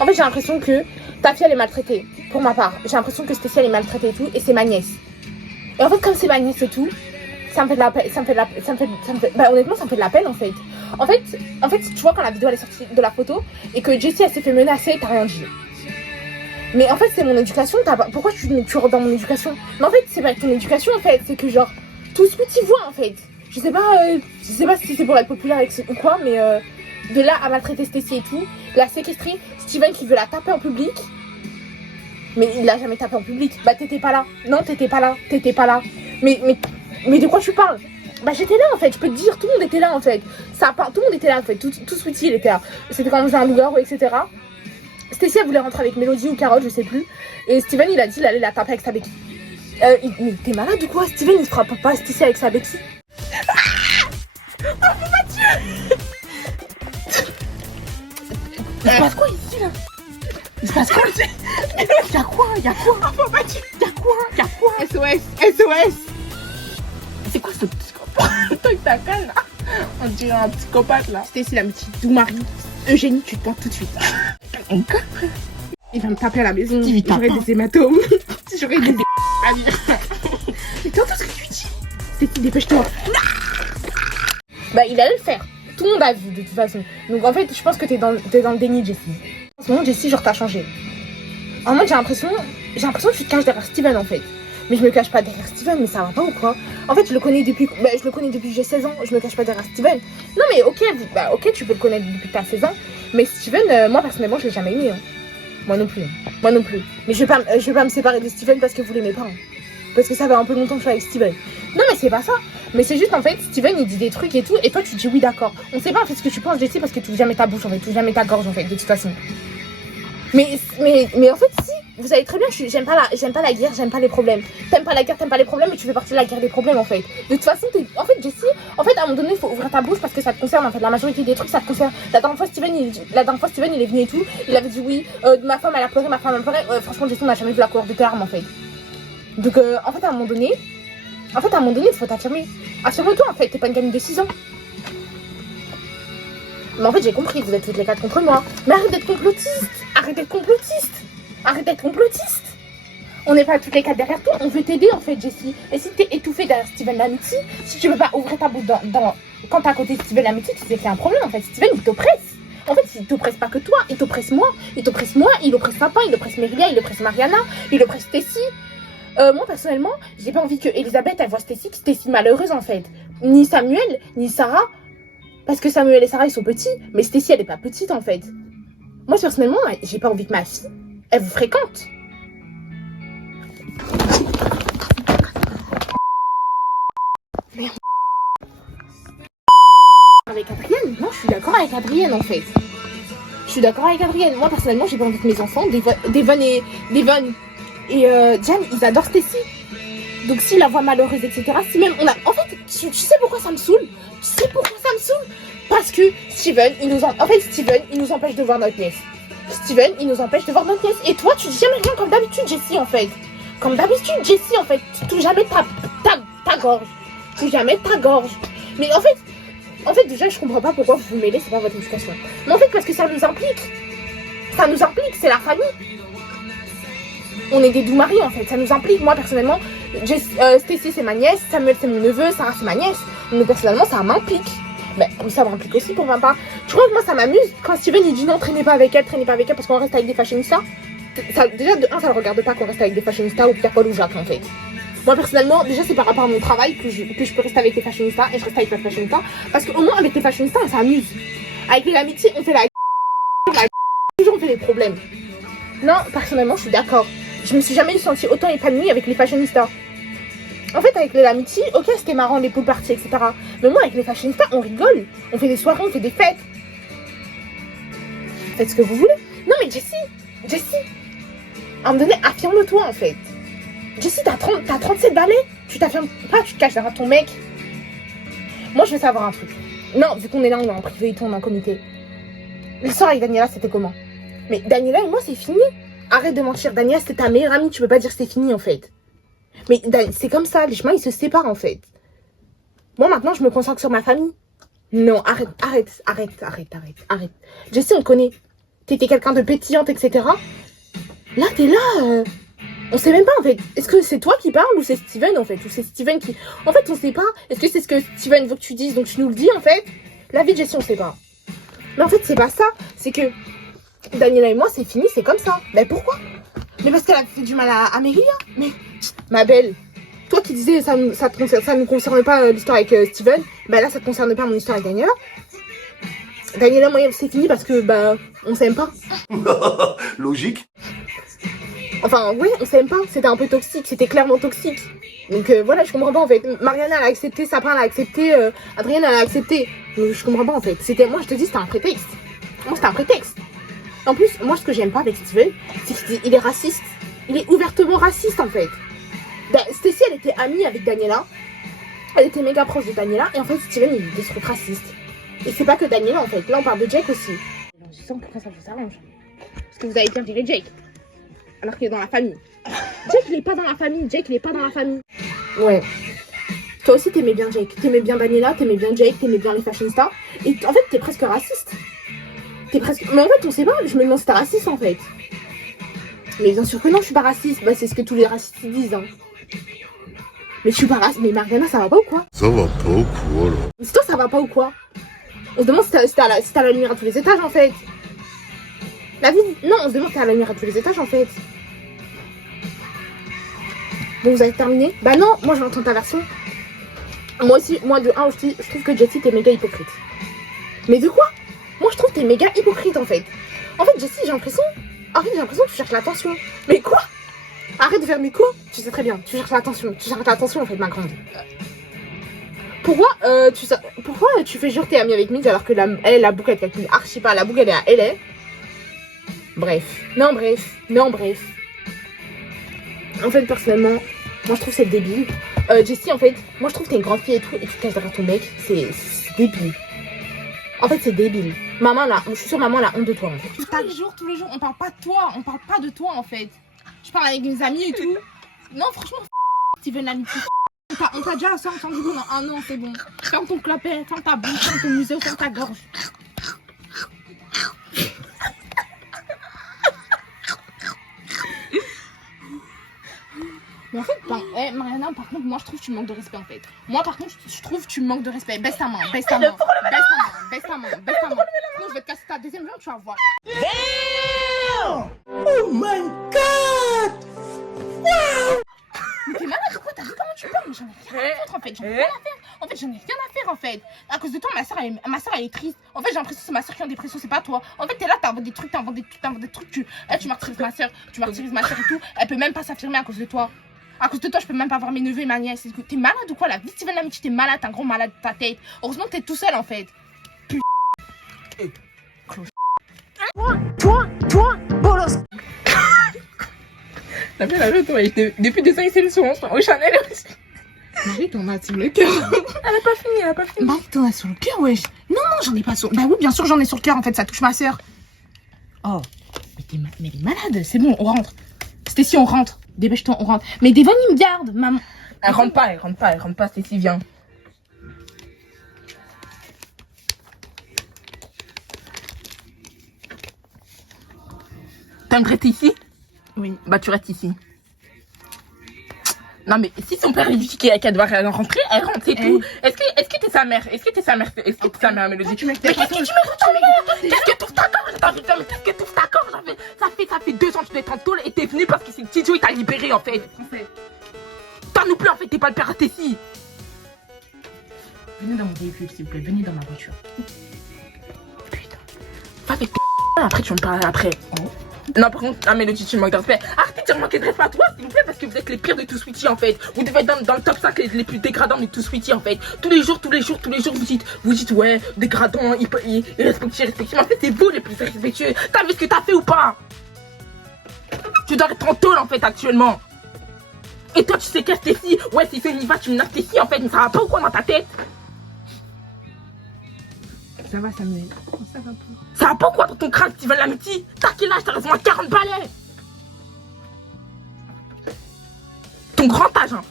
En fait, j'ai l'impression que ta fille, elle est maltraitée, pour ma part. J'ai l'impression que Stécie, elle est maltraitée et tout, et c'est ma nièce. Et en fait, comme c'est ma nièce et tout, ça me fait de la peine, honnêtement, ça me fait de la peine, en fait. En fait, tu vois, quand la vidéo, elle est sortie de la photo, et que Jessie, elle s'est fait menacer, t'as rien dit. Mais en fait, c'est mon éducation, pourquoi tu rentres dans mon éducation? Mais en fait, c'est pas ton éducation, en fait, c'est que genre, tout ce que tu vois, en fait. Je sais pas si c'est pour être populaire avec ou quoi, mais de là à maltraiter Stécie et tout, la séquestrer, Steven qui veut la taper en public, mais il l'a jamais tapé en public. Bah t'étais pas là. Non, t'étais pas là. Mais de quoi tu parles? Bah j'étais là en fait, je peux te dire, tout le monde était là en fait. Tout le monde était là en fait, tout Sweetie il était là. C'était quand on faisait un loup-garou, etc. Stécie elle voulait rentrer avec Mélodie ou Carole, je sais plus. Et Steven il a dit il allait la taper avec sa béquille. Mais t'es malade ou quoi? Steven il se frappe pas Stécie avec sa béquille. Oh mon Mathieu! Il se passe quoi ici là? Il se passe quoi ici? Y'a quoi? Oh Mathieu! Y'a quoi? SOS! C'est quoi ce psychopathe? Avec ta canne là? On dirait un psychopathe là. Stécie la petite Doumari. Eugénie, tu te pointes tout de suite. Il va me taper à la maison. J'aurai des hématomes. J'aurai des à dire. Mais t'entends ce que tu dis? Stécie, dépêche-toi. Bah il allait le faire. Tout le monde a vu de toute façon. Donc en fait, je pense que t'es dans le déni, Jessie. En ce moment, Jessie, genre t'as changé. En mode, j'ai l'impression que tu te caches derrière Steven en fait. Mais je me cache pas derrière Steven, mais ça va pas ou quoi? En fait, je le connais depuis que j'ai 16 ans, je me cache pas derrière Steven. Non mais ok, tu peux le connaître depuis que t'as 16 ans, mais Steven, moi personnellement, je l'ai jamais aimé. Hein. Moi non plus. Mais je vais pas me séparer de Steven parce que vous l'aimez pas. Hein. Parce que ça fait un peu longtemps que je suis avec Steven. Non mais c'est pas ça. Mais c'est juste en fait, Steven il dit des trucs et tout, et toi tu dis oui d'accord. On sait pas en fait ce que tu penses, Jessie, parce que tu ouvres jamais ta bouche en fait, tu ouvres jamais ta gorge en fait, de toute façon. Mais en fait si, vous savez très bien, j'aime pas la guerre, j'aime pas les problèmes. T'aimes pas la guerre, t'aimes pas les problèmes, mais tu fais partie de la guerre des problèmes en fait. De toute façon, en fait Jessie, à un moment donné il faut ouvrir ta bouche parce que ça te concerne en fait, la majorité des trucs ça te concerne. La dernière fois Steven il est venu et tout, il avait dit oui, ma femme elle a pleuré, franchement Jessie on n'a jamais vu la couleur de tes armes en fait. Donc en fait à un moment donné, il faut t'affirmer. Assure-toi en fait, t'es pas une gamine de 6 ans. Mais en fait j'ai compris, vous êtes toutes les quatre contre moi. Mais arrête d'être complotiste. On n'est pas toutes les quatre derrière toi, on veut t'aider en fait Jessie. Et si t'es étouffée derrière Steven Lamity, si tu veux pas ouvrir ta bouche quand t'es à côté de Steven Lamity, tu sais qu'il y a un problème en fait. Steven il t'oppresse. En fait, il t'oppresse pas que toi, il t'oppresse moi, il oppresse papa, il oppresse Meria, il oppresse Mariana, il oppresse Stécie. Moi personnellement, j'ai pas envie que Elisabeth elle voit Stécie malheureuse en fait. Ni Samuel, ni Sarah. Parce que Samuel et Sarah ils sont petits, mais Stécie elle est pas petite en fait. Moi personnellement, j'ai pas envie que ma fille, elle vous fréquente. Merde. Avec Adrienne? Non, je suis d'accord avec Adrienne en fait. Moi personnellement, j'ai pas envie que mes enfants, Devon et Diane, ils adorent Stécie. Donc s'ils la voient malheureuse, etc. Si même on a... En fait, tu sais pourquoi ça me saoule? Parce que Steven, il nous empêche de voir notre nièce. Et toi, tu dis jamais rien comme d'habitude, Jessie, en fait. Tu touches jamais ta gorge. Mais en fait, déjà, je comprends pas pourquoi vous vous mêlez, c'est pas votre éducation. Mais en fait, parce que ça nous implique, c'est la famille. On est des doux-maris, en fait, ça nous implique. Moi, personnellement, Stécie, c'est ma nièce, Samuel, c'est mon neveu, Sarah, c'est ma nièce. Mais personnellement, ça m'implique. Mais ça m'implique aussi pour ma part. Tu vois que moi, ça m'amuse quand Steven, il dit non, traînez pas avec elle parce qu'on reste avec des fashionistas. Déjà, de un, ça le regarde pas qu'on reste avec des fashionistas ou Pierre-Paul ou Jacques, en fait. Moi, personnellement, déjà, c'est par rapport à mon travail que je peux rester avec les fashionistas et je reste avec les fashionistas. Parce qu'au moins, avec les fashionistas, on s'amuse. Avec les amitiés, on fait toujours on fait des problèmes. Non, personnellement, je suis d'accord. Je me suis jamais sentie autant épanouie avec les fashionistas. En fait, avec les amitiés, ok, c'était marrant, les pool parties, etc. Mais moi, avec les fashionistas, on rigole. On fait des soirées, on fait des fêtes. Faites ce que vous voulez. Non, mais Jessie, à un moment donné, affirme-toi, en fait. Jessie, t'as 37 balais. Tu t'affirmes pas, tu te caches derrière ton mec. Moi, je veux savoir un truc. Non, vu qu'on est là, on est en privé et tout, on est en comité. L'histoire avec Daniela, c'était comment? Mais Daniela et moi, c'est fini. Arrête de mentir. Daniela, c'était ta meilleure amie. Tu peux pas dire que c'est fini, en fait. Mais c'est comme ça. Les chemins, ils se séparent, en fait. Moi, maintenant, je me concentre sur ma famille. Non, arrête. Jessie, on te connaît. t'étais quelqu'un de pétillante, etc. Là, t'es là, on sait même pas en fait. Est-ce que c'est toi qui parles ou c'est Steven en fait? Ou c'est Steven qui... En fait, on sait pas. Est-ce que c'est ce que Steven veut que tu dises, donc tu nous le dis en fait? La vie de Jessie, on sait pas. Mais en fait, c'est pas ça. C'est que Daniela et moi, c'est fini, c'est comme ça. Mais pourquoi? Mais parce qu'elle a fait du mal à Amélie. Mais ma belle, toi qui disais ça ne concerne pas l'histoire avec Steven, bah là, ça ne concerne pas mon histoire avec Daniela. Daniela, moi, c'est fini parce que bah on s'aime pas. Logique. Enfin, oui, on s'aime pas. C'était un peu toxique. C'était clairement toxique. Donc voilà, je comprends pas en fait. Mariana elle a accepté, Sapin elle a accepté, Adrienne elle a accepté. Donc, je comprends pas en fait. Moi je te dis, c'était un prétexte. Moi c'était un prétexte. En plus, moi ce que j'aime pas avec Steven, c'est qu'il est raciste. Il est ouvertement raciste en fait. Stacy elle était amie avec Daniela. Elle était méga proche de Daniela. Et en fait, Steven il est des trucs racistes. Et c'est pas que Daniela en fait. Là on parle de Jake aussi. Je sens pourquoi ça vous arrange. Parce que vous avez bien viré Jake. Alors qu'il est dans la famille. Jake il est pas dans la famille. Jake il est pas dans la famille. Ouais. Toi aussi t'aimais bien Jake. T'aimais bien Daniela, t'aimais bien Jake, t'aimais bien les fashion stars. Et en fait t'es presque raciste. T'es presque... Mais en fait on sait pas. Je me demande si t'es raciste en fait. Mais bien sûr que non, je suis pas raciste. Bah c'est ce que tous les racistes disent hein. Mais je suis pas raciste. Mais Mariana ça va pas ou quoi? Ça va pas ou quoi là? Mais toi ça va pas ou quoi? On se demande si t'as la lumière à tous les étages en fait. La vie... Non, on se demande si t'as la lumière à tous les étages en fait. Bon, vous avez terminé? Bah non, moi je vais entendre ta version. Moi aussi, moi de 1 aussi, je trouve que Jessie t'es méga hypocrite. Mais de quoi? Moi je trouve que t'es méga hypocrite en fait. En fait, Jessie, j'ai l'impression que tu cherches l'attention. Mais quoi? Arrête de faire mes coups. Tu sais très bien, tu cherches l'attention. Tu cherches l'attention en fait, ma grande. Pourquoi tu fais genre que t'es amie avec Midge alors que la boucle elle calcule archi pas, la boucle elle est à LA. Bref. Non, bref. En fait, personnellement, moi je trouve c'est débile. Jessie, en fait, moi je trouve que t'es une grande fille et tout, et tu te caches derrière ton mec, c'est débile. En fait, c'est débile. Maman, là, je suis sûre, maman, elle a honte de toi, en fait. Tous les jours, on parle pas de toi, on parle pas de toi, en fait. Je parle avec mes amis et tout. Non, franchement, Steven l'amitié. On t'a déjà assez entendu pendant 1 an, c'est bon. Ferme ton clapet, ferme ta bouche, ferme ton museau, ferme ta gorge. Mais en fait, Mariana, par contre, moi je trouve que tu manques de respect en fait. Moi par contre, je trouve que tu manques de respect. Baisse ta main. Sinon je vais te casser ta deuxième jambe, tu vas voir. Damn! Oh my god! Wow! Mais t'es malade ou quoi? T'as vu comment tu parles? Mais j'en ai rien à foutre en fait. J'en ai rien à faire en fait. À cause de toi, ma soeur elle est triste. En fait, j'ai l'impression que c'est ma soeur qui est en dépression, c'est pas toi. En fait, t'es là, t'inventes des trucs, tu martyrises ma soeur, et tout. Elle peut même pas s'affirmer à cause de toi. À cause de toi, je peux même pas voir mes neveux et ma nièce. T'es malade ou quoi? La vie de Steven l'amitié, t'es malade, t'es un gros malade de ta tête. Heureusement que t'es tout seul en fait. Putain. Toi, bolos. La vie, toi, depuis 2 ans, il s'est le son au Chanel aussi. J'ai t'en as sur le cœur. Elle a pas fini. Bah, t'en as sur le cœur, wesh. Non, j'en ai pas sur. Bah oui, bien sûr, j'en ai sur le cœur en fait, ça touche ma soeur. Oh, mais elle est malade, c'est bon, on rentre. Stécie, on rentre. Dépêche-toi, on rentre. Mais Devon, il me garde, maman. Elle rentre pas, Stécie, viens. T'aimes rester ici? Oui. Bah, tu restes ici. Non, mais si son père lui dit qu'elle doit rentrer, elle rentre, c'est tout. Est-ce que t'es sa mère? Est-ce que t'es sa mère, Mélodie? Mais qu'est-ce que tu me qu'est-ce que t'ouvres ta gorge? Qu'est-ce que t'ouvres ta gorge? Ça fait 2 ans que tu dois être en tôle et t'es venu parce que c'est Tidjo, il t'a libéré en fait. T'en nous plus en fait, t'es pas le père à Tessie. Venez dans mon véhicule s'il vous plaît, venez dans ma voiture. Putain. Va avec après tu me parles après. Non, par contre, la Mélodie, tu me manques de respect. Arrêtez de manquer de respect à toi, s'il vous plaît, parce que vous êtes les pires de tout Sweetie en fait. Vous devez être dans le top 5 les plus dégradants de tout Sweetie en fait. Tous les jours, vous dites ouais, dégradant, irrespectueux. En fait, c'est vous les plus irrespectueux. T'as vu ce que t'as fait ou pas? Tu dois être en tôle en fait actuellement. Et toi, tu sais qu'est-ce que Stécie? Ouais, si c'est une va, tu me nasses Stécie en fait, mais ça va pas ou quoi dans ta tête? Ça va, Samuel. Ça va pas. Ça va pas quoi dans ton crâne, Steven l'amitié? T'as quel âge? T'as raison à 40 balais. Ton grand âge, hein.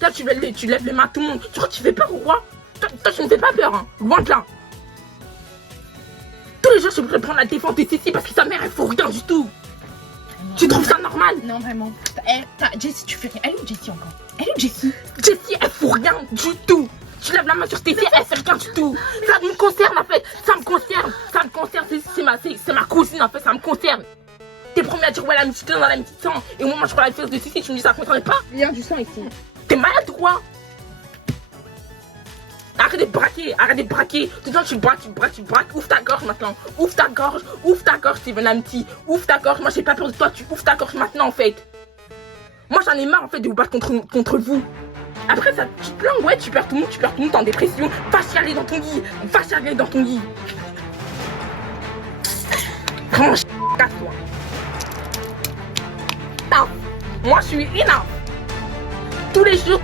Là, tu lèves les mains à tout le monde. Tu crois que tu fais peur ou quoi? Toi, tu me fais pas peur, hein. Loin de là. Tous les jours, je voudrais prendre la défense de Cécile parce que sa mère, elle faut rien du tout. Non, Tu trouves ça normal? Non, vraiment. Jessie, tu fais rien. Elle est où Jessie encore? Elle est où Jessie? Jessie, elle fout rien du tout. Tu lèves la main sur Stécie, elle fait rien du tout. Ça me concerne en fait, ça me concerne. Ça me concerne, c'est ma cousine en fait, ça me concerne. T'es premier à dire ouais l'amitié dans l'amitié sang. Et au moment où je prends la défense de Stécie, tu me dis ça ne concerne pas. Il y a du sang ici. T'es malade ou quoi? Arrête de braquer, arrête de braquer. Tout le temps tu braques. Ouvre ta gorge maintenant. Ouvre ta gorge, Steven Amity. Ouvre ta gorge, moi j'ai pas peur de toi, tu ouvres ta gorge maintenant en fait. Moi j'en ai marre en fait de vous battre contre vous. Après ça, tu te plains, ouais, tu perds tout le monde en dépression. Va chialer dans ton lit. Vraiment, casse-toi. Non, moi je suis énorme. Tous les jours,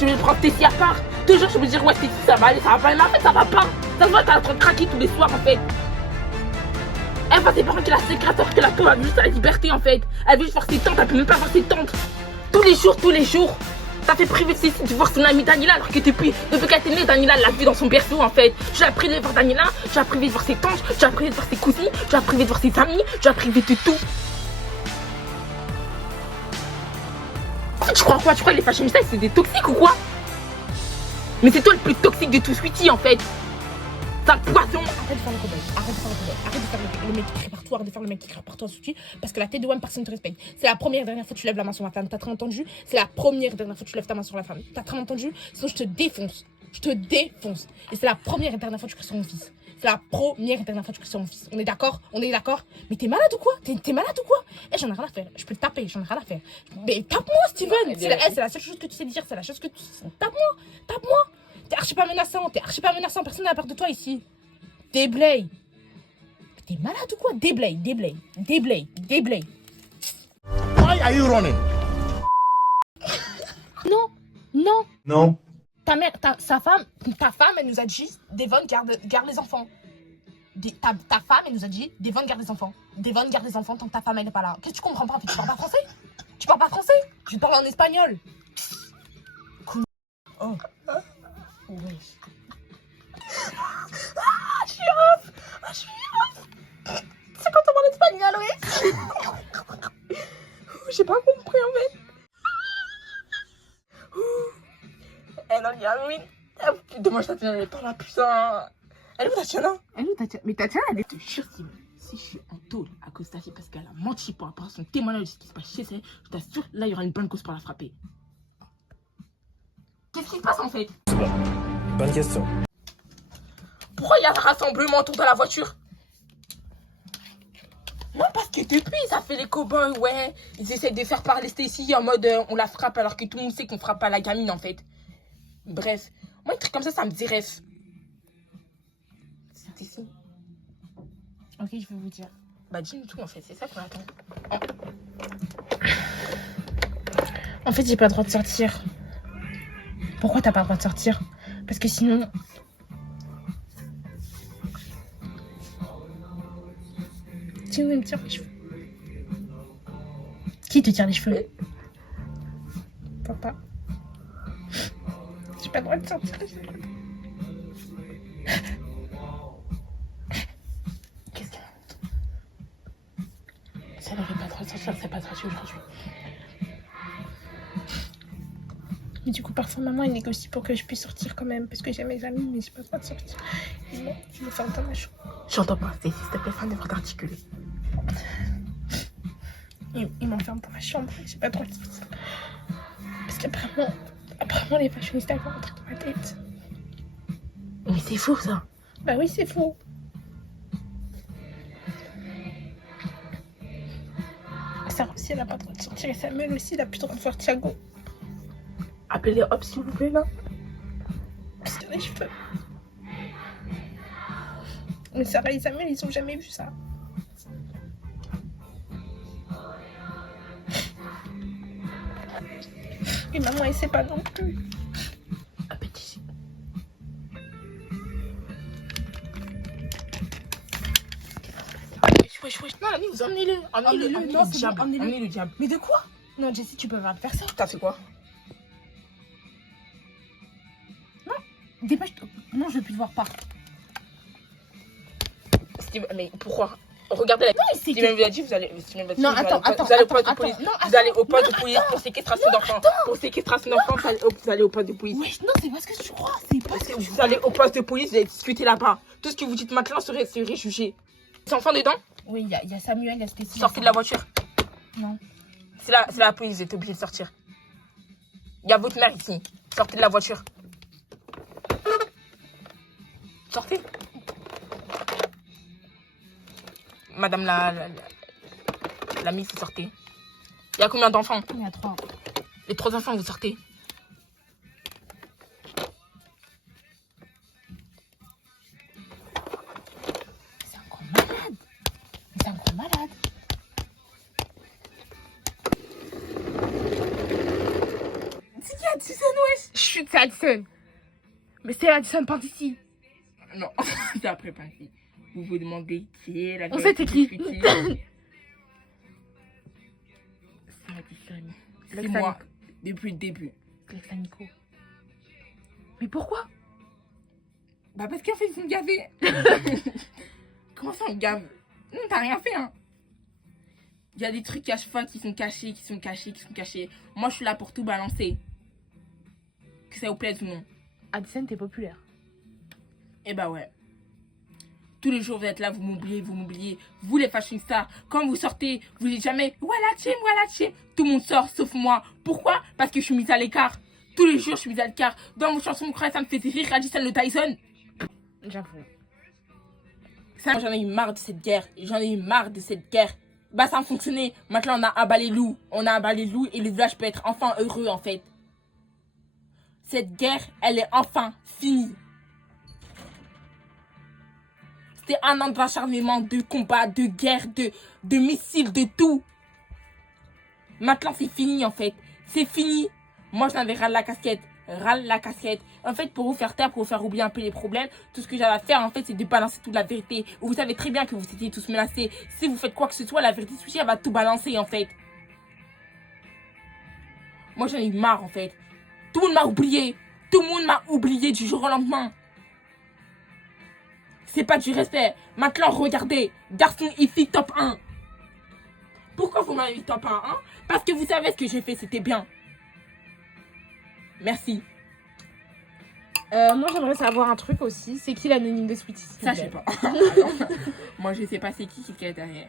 je vais prendre Tessie à part. Toujours, je vais me dire, ouais, Tessie, ça va aller. Mais en fait, ça va pas. Ça se voit, t'es en train de craquer tous les soirs, en fait. Elle voit ses parents qu'elle a sécrétaire, que la peau a juste la liberté, en fait. Elle veut juste voir ses tantes, elle peut même pas voir ses tantes. Tous les jours. T'as fait priver de Cécile de voir son amie Daniela, alors que depuis qu'elle était née, Daniela l'a vu dans son berceau, en fait. Tu l'as privé de voir Daniela, tu l'as privé de voir ses tantes, tu l'as privé de voir ses cousines, tu l'as privé de voir ses amis, tu l'as privé de tout. Tu crois quoi? Tu crois que les fashionistas c'est des toxiques ou quoi? Mais c'est toi le plus toxique de tout Sweetie en fait. Sale poison. Arrête de faire le cobaye. Arrête de faire le mec qui crie partout. Arrête de faire le mec qui crie partout à Sweetie. Parce que la tête de WAM, personne ne te respecte. C'est la première et dernière fois que tu lèves la main sur ma femme. T'as très entendu? C'est la première et dernière fois que tu lèves ta main sur la femme. T'as très entendu? Sinon je te défonce. Et c'est la première et dernière fois que tu cries sur mon fils. C'est la première et dernière fois que tu cries sur mon fils. On est d'accord? Mais t'es malade ou quoi? T'es malade ou quoi? J'en ai rien à faire. Je peux te taper, j'en ai rien à faire. Mais tape-moi, Steven. C'est la seule chose que tu sais dire. C'est la chose que tu sais. Tape-moi. T'es archi pas menaçant. Personne n'a peur de toi ici. Déblaye. T'es malade ou quoi? Déblaye. Why are you running? Non. No. Ta femme, elle nous a dit, Devon, garde les enfants. Ta femme, elle nous a dit, Devon, garde les enfants. Devon, garde les enfants tant que ta femme, elle n'est pas là. Qu'est-ce que tu comprends pas? Tu parles pas français? Je parle en espagnol. Oh. Oui. Je suis off. C'est quand on parle espagnol, oui. J'ai pas compris en fait. Elle en y a oui. Dommage, Tatiana, elle est pas là, putain. Elle est où Tatiana? Mais Tatiana, elle te jure, si je suis en taule à cause de Tati parce qu'elle a menti par rapport à son témoignage de ce qui se passe chez elle, je t'assure, là il y aura une bonne cause pour la frapper. Qu'est-ce qui se passe en fait? Bonne question. Pourquoi il y a un rassemblement autour de la voiture? Non, parce que depuis, ça fait les cow-boys, ouais. Ils essaient de faire parler Stécie en mode on la frappe alors que tout le monde sait qu'on frappe pas la gamine en fait. Bref, moi, un truc comme ça me dit rêve. Stécie. Ok, je vais vous dire. Bah, dis-nous tout en fait, c'est ça qu'on attend. En fait, j'ai pas le droit de sortir. Pourquoi t'as pas le droit de sortir? Parce que sinon... Tu veux me tirer les cheveux? Qui te tire les cheveux? Papa. J'ai pas le droit de sortir. Qu'est-ce qu'il y a? Ça n'avait pas le droit de sortir, c'est pas sorti aujourd'hui. Mais du coup, parfois, maman, elle négocie pour que je puisse sortir quand même. Parce que j'ai mes amis, mais j'ai pas le droit de sortir. Bon, je me ferme dans ma chambre. J'entends pas, s'il te plaît, fin de d'articuler. Il m'enferme dans ma chambre, j'ai pas le droit de sortir. Parce qu'apparemment, les fashionistas vont rentrer dans ma tête. Mais c'est fou ça. Bah oui, c'est faux. Sarah aussi, elle a pas le droit de sortir. Et Samuel aussi, il a plus le droit de voir Thiago. Appelez hop s'il vous plaît là. Parce que les cheveux. Mais Sarah et Samuel, ils ont jamais vu ça. Et maman, elle sait pas non plus. Appétit. Wesh. Non, vous emmenez-le. Emmenez-le. Non, c'est bon, emmenez le diable. Mais de quoi? Non, Jessie, tu peux pas faire ça. T'as fait quoi? Non, dépêche-toi. Non, je veux plus te voir pas. Mais pourquoi? Regardez la c'est Steven vous a dit, vous allez. Steven vous a dit, Non, vous allez attends, au poste- attends, vous allez au poste de attends, police. non, Vous allez au poste de police pour séquestration d'enfants. Pour séquestration d'enfants, vous allez au poste de police. Wesh, non, c'est pas ce que tu crois. C'est pas ce que tu Vous allez au poste de police, vous allez discuter là-bas. Tout ce que vous dites maintenant serait jugé. C'est enfant dedans? Oui, il y a Samuel, il y a Stéphane. Sortez de la voiture. Non. C'est la police, vous êtes obligé de sortir. Il y a votre mère ici. Sortez de la voiture. Sortez. Madame la miss, vous sortez. Il y a combien d'enfants? Il y a 3. Les 3 enfants, vous sortez. C'est un grand malade. C'est un grand malade. C'est qui Addison, wesh? Chut, c'est Addison. Mais c'est Addison, pas ici. Non, c'est après pas ici. Vous vous demandez qui est la On sait c'est qui. C'est Addison. C'est Lexa moi, depuis le début. Lexa Nico. Mais pourquoi? Bah parce qu'en fait, ils sont gavés. Comment ça, on gave? Non, t'as rien fait, hein. Il y a des trucs à chaque fois qui sont cachés. Moi, je suis là pour tout balancer. Que ça vous plaise ou non. Addison, t'es populaire. Eh bah ouais. Tous les jours, vous êtes là, vous m'oubliez. Vous, les fashion stars, quand vous sortez, vous dites jamais « Voilà, team !» Tout le monde sort, sauf moi. Pourquoi? Parce que je suis mise à l'écart. Tous les jours, je suis mise à l'écart. Dans vos chansons, vous croyez que ça me fait rire Addison le Tyson? J'avoue. Ça, j'en ai eu marre de cette guerre. Bah, ça a fonctionné. Maintenant, on a abalé loup. Et le village peut être enfin heureux, en fait. Cette guerre, elle est enfin finie. C'était un an d'acharnement, de combat, de guerre, de missiles, de tout. Maintenant, c'est fini, en fait. C'est fini. Moi, j'en avais ras la casquette. En fait, pour vous faire taire, pour vous faire oublier un peu les problèmes, tout ce que j'avais à faire, en fait, c'est de balancer toute la vérité. Vous savez très bien que vous étiez tous menacés. Si vous faites quoi que ce soit, la vérité, elle va tout balancer, en fait. Moi, j'en ai eu marre, en fait. Tout le monde m'a oublié. Tout le monde m'a oublié du jour au lendemain. C'est pas du respect. Maintenant, regardez. Garçon et fille top 1. Pourquoi vous m'avez mis top 1, hein? Parce que vous savez ce que j'ai fait, c'était bien. Merci. Moi, j'aimerais savoir un truc aussi. C'est qui l'anonyme de Sweetie? Ça, je sais pas. Moi, je sais pas c'est qui est derrière.